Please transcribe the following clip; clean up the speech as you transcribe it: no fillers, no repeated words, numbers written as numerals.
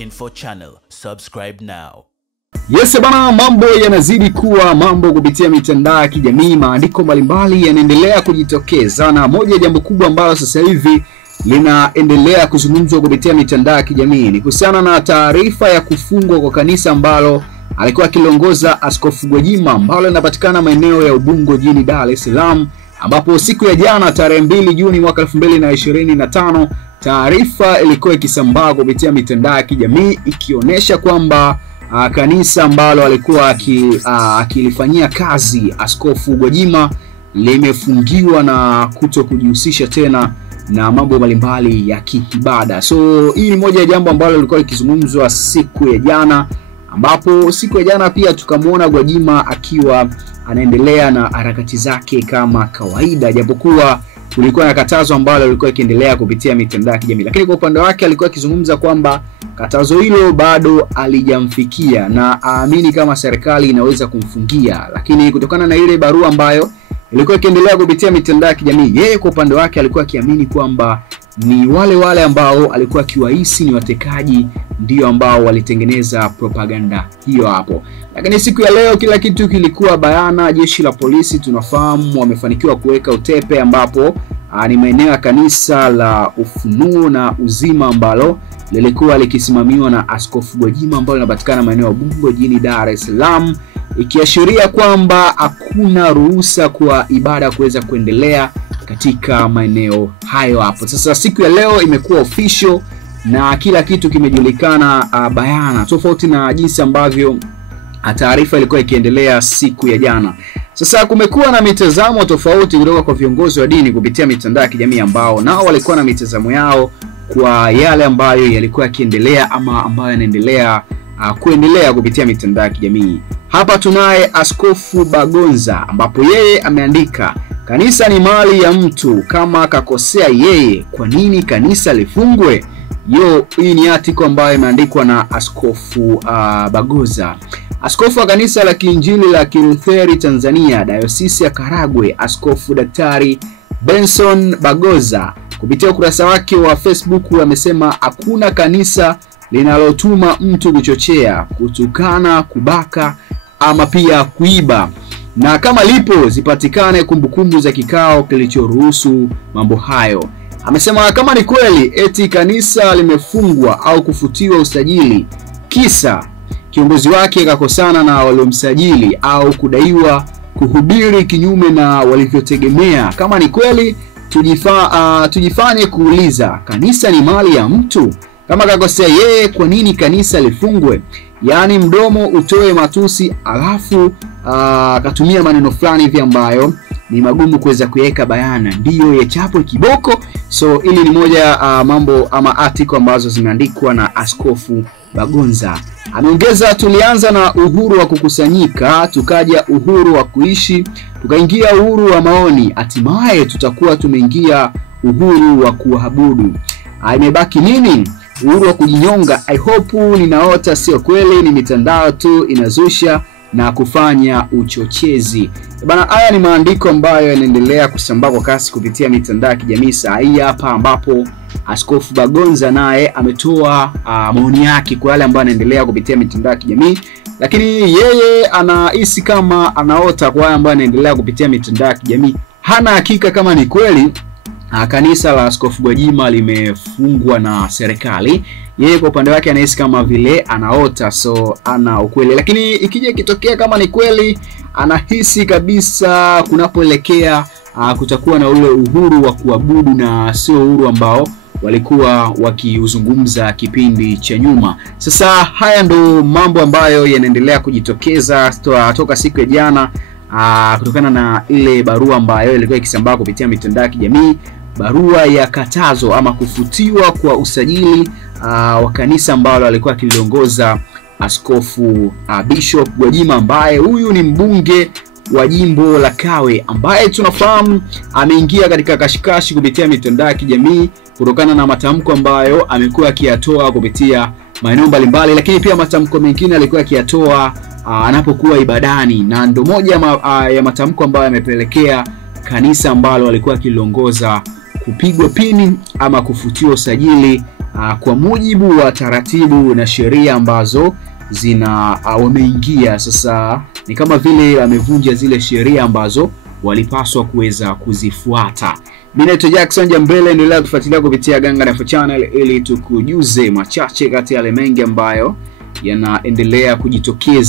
Info Channel. Subscribe now. Yes bana, mambo yanazidi kuwa mambo kupitia mitandao ya kijamii. Maandiko mbalimbali yanaendelea kujitokeza, na moja ya jambo kubwa ambalo sasa hivi linaendelea kuzungumzwa kupitia mitandao ya kijamii ni kuhusiana na taarifa ya kufungwa kwa kanisa ambalo alikuwa akiliongoza Askofu Gwajima, ambalo linapatikana maeneo ya Ubungo jijini Dar es Salaam, ambapo siku ya jana tarehe 2 Juni mwaka 2025 taarifa ilikuwa ikisambaa kupitia mitandao ya kijamii ikionyesha kwamba kanisa ambalo alikuwa akilifanyia kazi Askofu Gwajima limefungiwa na kutokujihusisha tena na mambo mbalimbali ya kiibada. So hii ni moja ya jambo ambalo lilikuwa likizungumzwa siku ya jana, ambapo siku ya jana pia tukamwona Gwajima akiwa anaendelea na harakati zake kama kawaida, japokuwa kulikuwa na katazo ambalo lilikuwa ikiendelea kupitia mitandao ya kijamii. Lakini kwa upande wake alikuwa akizungumza kwamba katazo hilo bado alijamfikia na aamini kama serikali inaweza kumfungia, lakini kutokana na ile barua ambayo ilikuwa ikiendelea kupitia mitandao ya kijamii, yeye kwa upande wake alikuwa akiamini kwamba ni wale ambao alikuwa akiwahisi ni watekaji ndio ambao walitengeneza propaganda hiyo hapo. Lakini siku ya leo kila kitu kilikuwa bayana. Jeshi la polisi tunafahamu wamefanikiwa kuweka utepe, ambapo ni maeneo ya kanisa la Ufunuo na Uzima ambalo lilikuwa likisimamiwa na Askofu Gwajima, ambalo linapatikana maeneo ya Ubungo jijini Dar es Salaam, ikiashiria kwamba hakuna ruhusa kwa ibada kuweza kuendelea katika maeneo hayo hapo. Sasa siku ya leo imekuwa official na kila kitu kimejulikana bayana, tofauti na jinsi ambavyo taarifa ilikuwa ikiendelea siku ya jana. Sasa kumekuwa na mitazamo tofauti kutoka kwa viongozi wa dini kupitia mitandao ya kijamii, ambao nao walikuwa na mitazamo yao kwa yale ambayo yalikuwa yakiendelea ama ambayo yanaendelea kuendelea kupitia mitandao ya kijamii. Hapa tunaye Askofu Bagonza, ambapo yeye ameandika, kanisa ni mali ya mtu, kama kakosea yeye kwa nini kanisa lifungwe? Hii ni article ambayo imeandikwa na Askofu Bagonza. Askofu wa kanisa la Kiinjili la Kilutheri Tanzania Dayosisi ya Karagwe, Askofu Daktari Benson Bagonza, kupitia ukurasa wake wa Facebook amesema hakuna kanisa linalotuma mtu kuchochea, kutukana, kubaka ama pia kuiba, na kama lipo zipatikane kumbukumbu za kikao kilichoruhusu mambo hayo. Amesema kama ni kweli eti kanisa limefungwa au kufutiwa usajili kisa kiongozi wake kakosana na waliomsajili au kudaiwa kuhubiri kinyume na walivyotegemea, kama ni kweli tujifanye kuuliza, kanisa ni mali ya mtu? Kama kakosea yeye kwa nini kanisa lifungwe? Yaani mdomo utoe matusi alafu akatumia maneno fulani hivi ambayo ni magumu kuweza kuweka bayana, ndiyo ya chapo kiboko. So hili ni moja mambo ama article ambazo zimeandikwa na Askofu Bagonza. Ameongeza, tulianza na uhuru wa kukusanyika, tukaja uhuru wa kuishi, tukaingia uhuru wa maoni, hatimaye tutakuwa tumeingia uhuru wa kuabudu. Imebaki nini? Uhuru wa kujinyonga. I hope ninaota sio kweli, ni mitandao tu inazusha na kufanya uchochezi. Bana, haya ni maandiko ambayo yanaendelea kusambaa kwa kasi kupitia mitandao ya kijamii saa hii hapa, ambapo Askofu Bagonza naye ametoa maoni yake kwa wale ambao wanaendelea kupitia mitandao ya kijamii, lakini yeye anahisi kama anaota kwa wale ambao wanaendelea kupitia mitandao ya kijamii. Hana hakika kama ni kweli kanisa la Askofu Gwajima limefungwa na serikali. Yeye kwa upande wake anahisi kama vile anaota, so ana ukweli. Lakini ikija kitokea kama ni kweli, anahisi kabisa kunapoelekea kutakuwa na ule uhuru wa kuabudu na sio uhuru ambao walikuwa wakiuzungumza kipindi cha nyuma. Sasa haya ndo mambo ambayo yanaendelea kujitokeza toka siku ya jana, kutokana na ile barua ambayo ilikuwa ikisambaa kupitia mitandao ya kijamii, barua ya katazo ama kufutiwa kwa usajili wa kanisa ambalo alikuwa akiliongoza Askofu Bishop Gwajima, ambaye huyu ni mbunge wa jimbo la Kawe, ambaye tunafahamu ameingia katika kashikashi kupitia mitandao ya kijamii kutokana na matamko ambayo amekuwa akiyatoa kupitia maeneo mbalimbali, lakini pia matamko mengine alikuwa akiyatoa anapokuwa ibadani, na ndo moja ya matamko ambayo yamepelekea kanisa ambalo alikuwa akiliongoza kupigwa pini ama kufutiwa usajili kwa mujibu wa taratibu na sheria ambazo wameingia. Sasa ni kama vile amevunja zile sheria ambazo walipaswa kuweza kuzifuata. Mimi naitwa Jackson Jambele, endelea kufuatilia kupitia Ganga Info Channel ili tukujuze machache kati ya yale mengi ambayo yanaendelea kujitokeza.